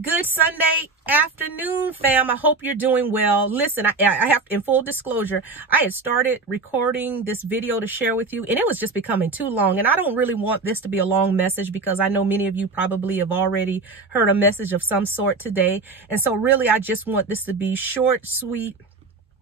Good Sunday afternoon, fam. I hope you're doing well. Listen, I have, in full disclosure, I had started recording this video to share with you, and it was just becoming too long. And I don't really want this to be a long message because I know many of you probably have already heard a message of some sort today. And so really, I just want this to be short, sweet,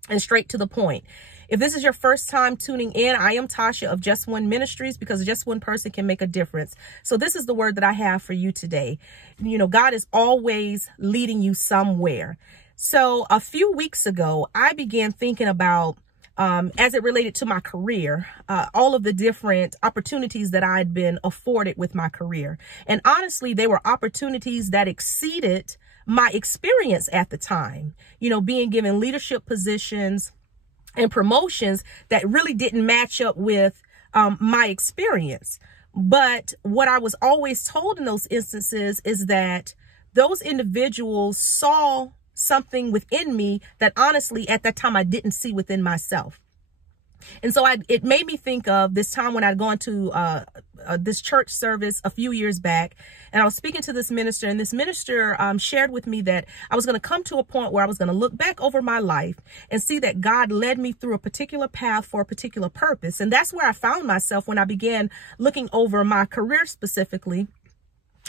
and straight to the point. If this is your first time tuning in, I am Tasha of Just One Ministries, because just one person can make a difference. So this is the word that I have for you today. You know, God is always leading you somewhere. So a few weeks ago, I began thinking about, as it related to my career, all of the different opportunities that I'd been afforded with my career. And honestly, they were opportunities that exceeded my experience at the time, you know, being given leadership positions and promotions that really didn't match up with my experience. But what I was always told in those instances is that those individuals saw something within me that honestly at that time I didn't see within myself. And so it made me think of this time when I'd gone to this church service a few years back, and I was speaking to this minister, and this minister shared with me that I was going to come to a point where I was going to look back over my life and see that God led me through a particular path for a particular purpose. And that's where I found myself when I began looking over my career specifically.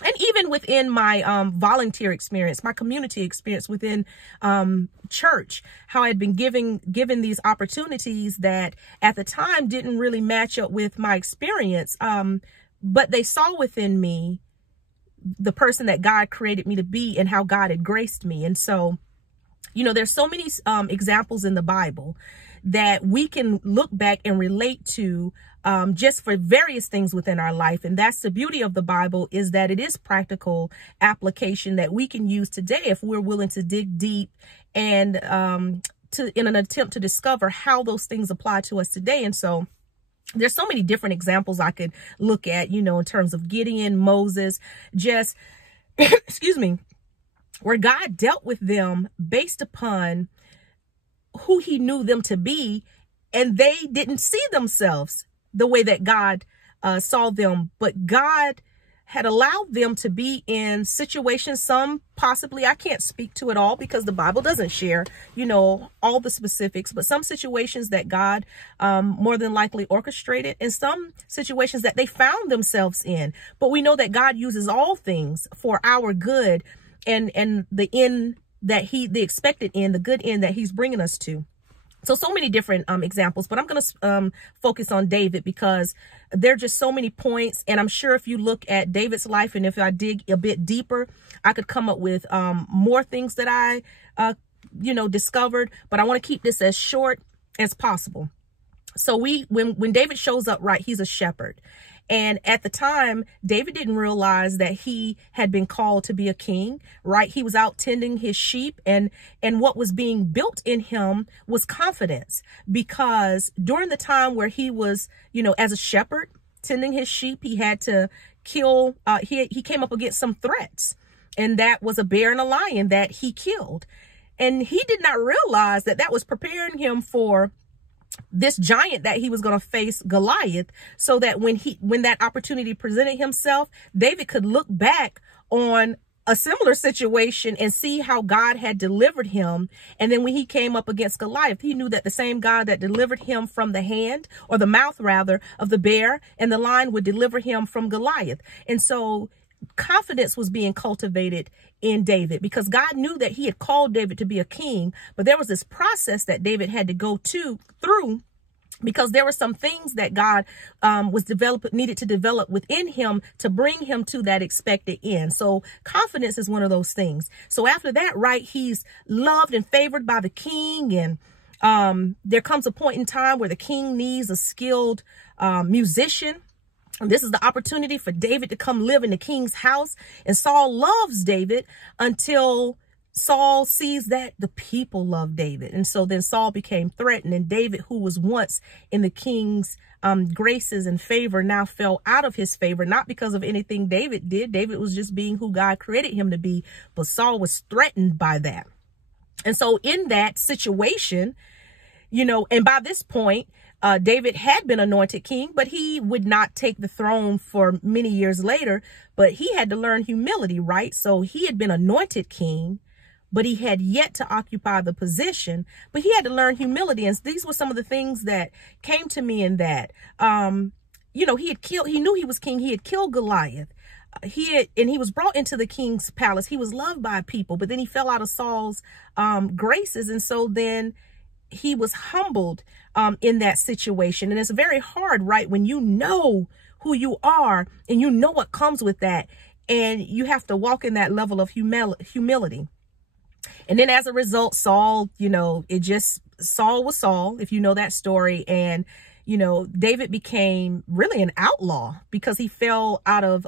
And even within my volunteer experience, my community experience within church, how I had been given these opportunities that at the time didn't really match up with my experience. But they saw within me the person that God created me to be and how God had graced me. And so, you know, there's so many examples in the Bible that we can look back and relate to just for various things within our life. And that's the beauty of the Bible, is that it is practical application that we can use today if we're willing to dig deep and in an attempt to discover how those things apply to us today. And so there's so many different examples I could look at, you know, in terms of Gideon, Moses, just, excuse me, where God dealt with them based upon who he knew them to be, and they didn't see themselves the way that God saw them. But God had allowed them to be in situations, some possibly, I can't speak to it all because the Bible doesn't share, you know, all the specifics, but some situations that God more than likely orchestrated, and some situations that they found themselves in. But we know that God uses all things for our good, and the end that the expected end, the good end that he's bringing us to. So many different examples, but I'm going to focus on David because there are just so many points. And I'm sure if you look at David's life, and if I dig a bit deeper, I could come up with more things that I, discovered. But I want to keep this as short as possible. So when David shows up, right, he's a shepherd. And at the time, David didn't realize that he had been called to be a king, right? He was out tending his sheep, and what was being built in him was confidence, because during the time where he was, you know, as a shepherd tending his sheep, he had to kill, he came up against some threats, and that was a bear and a lion that he killed. And he did not realize that that was preparing him for this giant that he was going to face, Goliath, so that when that opportunity presented himself, David could look back on a similar situation and see how God had delivered him. And then when he came up against Goliath, he knew that the same God that delivered him from the hand, or the mouth rather, of the bear and the lion would deliver him from Goliath. And so confidence was being cultivated in David, because God knew that he had called David to be a king, but there was this process that David had to go through, because there were some things that God needed to develop within him to bring him to that expected end. So confidence is one of those things. So after that, right, he's loved and favored by the king, and there comes a point in time where the king needs a skilled musician. This is the opportunity for David to come live in the king's house. And Saul loves David until Saul sees that the people love David. And so then Saul became threatened, and David, who was once in the king's graces and favor, now fell out of his favor, not because of anything David did. David was just being who God created him to be, but Saul was threatened by that. And so in that situation, you know, and by this point, David had been anointed king, but he would not take the throne for many years later. But he had to learn humility, right? So he had been anointed king, but he had yet to occupy the position. But he had to learn humility. And these were some of the things that came to me in that. You know, he knew he was king. He had killed Goliath. He was brought into the king's palace. He was loved by people, but then he fell out of Saul's graces. And so then he was humbled in that situation. And it's very hard, right? When you know who you are and you know what comes with that, and you have to walk in that level of humility. And then as a result, Saul, you know, Saul was Saul, if you know that story. And, you know, David became really an outlaw because he fell out of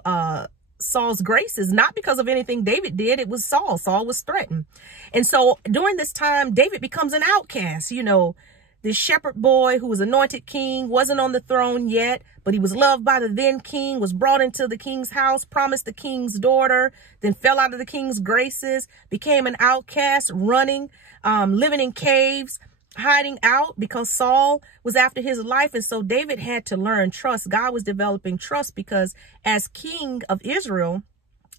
Saul's graces, not because of anything David did. It was Saul. Saul was threatened. And so during this time, David becomes an outcast. You know, this shepherd boy who was anointed king, wasn't on the throne yet, but he was loved by the then king, was brought into the king's house, promised the king's daughter, then fell out of the king's graces, became an outcast, running, living in caves, hiding out because Saul was after his life. And so David had to learn trust. God was developing trust because as king of Israel,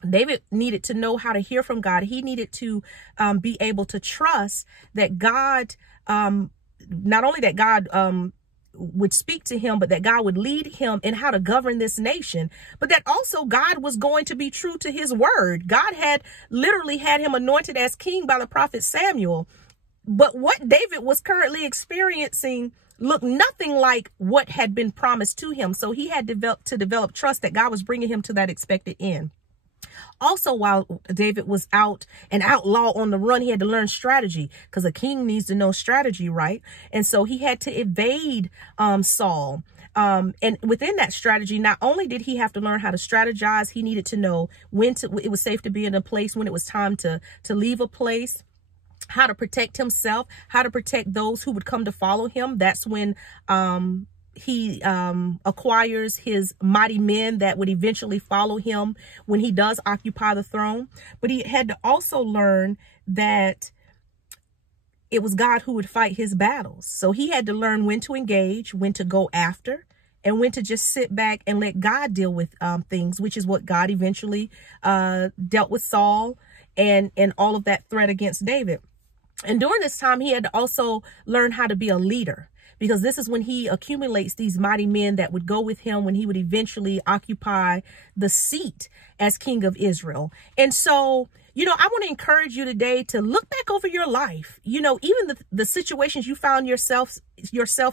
David needed to know how to hear from God. He needed to be able to trust that God, not only that God would speak to him, but that God would lead him in how to govern this nation, but that also God was going to be true to his word. God had literally had him anointed as king by the prophet Samuel. But what David was currently experiencing looked nothing like what had been promised to him. So he had to develop trust that God was bringing him to that expected end. Also, while David was out, an outlaw on the run, he had to learn strategy because a king needs to know strategy, right? And so he had to evade Saul. And within that strategy, not only did he have to learn how to strategize, he needed to know when it was safe to be in a place, when it was time to leave a place, how to protect himself, how to protect those who would come to follow him. That's when he acquires his mighty men that would eventually follow him when he does occupy the throne. But he had to also learn that it was God who would fight his battles. So he had to learn when to engage, when to go after, and when to just sit back and let God deal with things, which is what God eventually dealt with Saul and all of that threat against David. And during this time, he had to also learn how to be a leader, because this is when he accumulates these mighty men that would go with him when he would eventually occupy the seat as king of Israel. And so, you know, I want to encourage you today to look back over your life. You know, even the situations you found yourself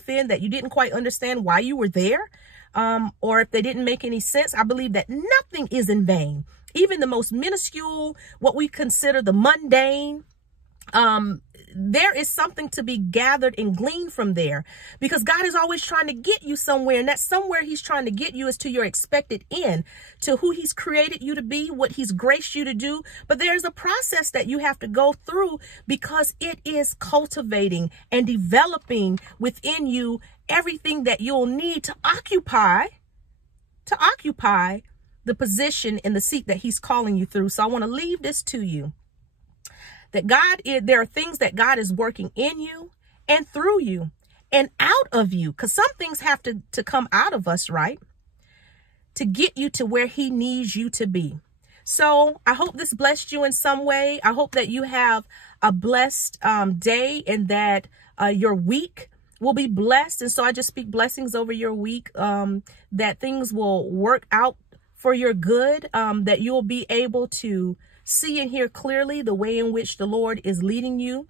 in that you didn't quite understand why you were there, or if they didn't make any sense. I believe that nothing is in vain. Even the most minuscule, what we consider the mundane, there is something to be gathered and gleaned from there, because God is always trying to get you somewhere, and that somewhere he's trying to get you is to your expected end, to who he's created you to be, what he's graced you to do. But there's a process that you have to go through, because it is cultivating and developing within you everything that you'll need to occupy the position in the seat that he's calling you through. So I want to leave this to you, that there are things that God is working in you and through you and out of you, because some things have to come out of us, right, to get you to where he needs you to be. So I hope this blessed you in some way. I hope that you have a blessed day, and that your week will be blessed. And so I just speak blessings over your week, that things will work out for your good, that you'll be able to see and hear clearly the way in which the Lord is leading you,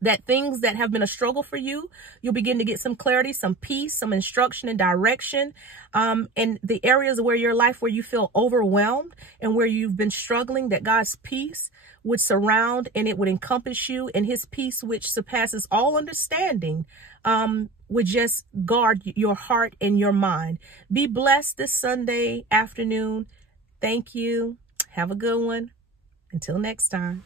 that things that have been a struggle for you, you'll begin to get some clarity, some peace, some instruction and direction, in the areas where your life where you feel overwhelmed and where you've been struggling, that God's peace would surround and it would encompass you, and his peace, which surpasses all understanding, would just guard your heart and your mind. Be blessed this Sunday afternoon. Thank you. Have a good one. Until next time.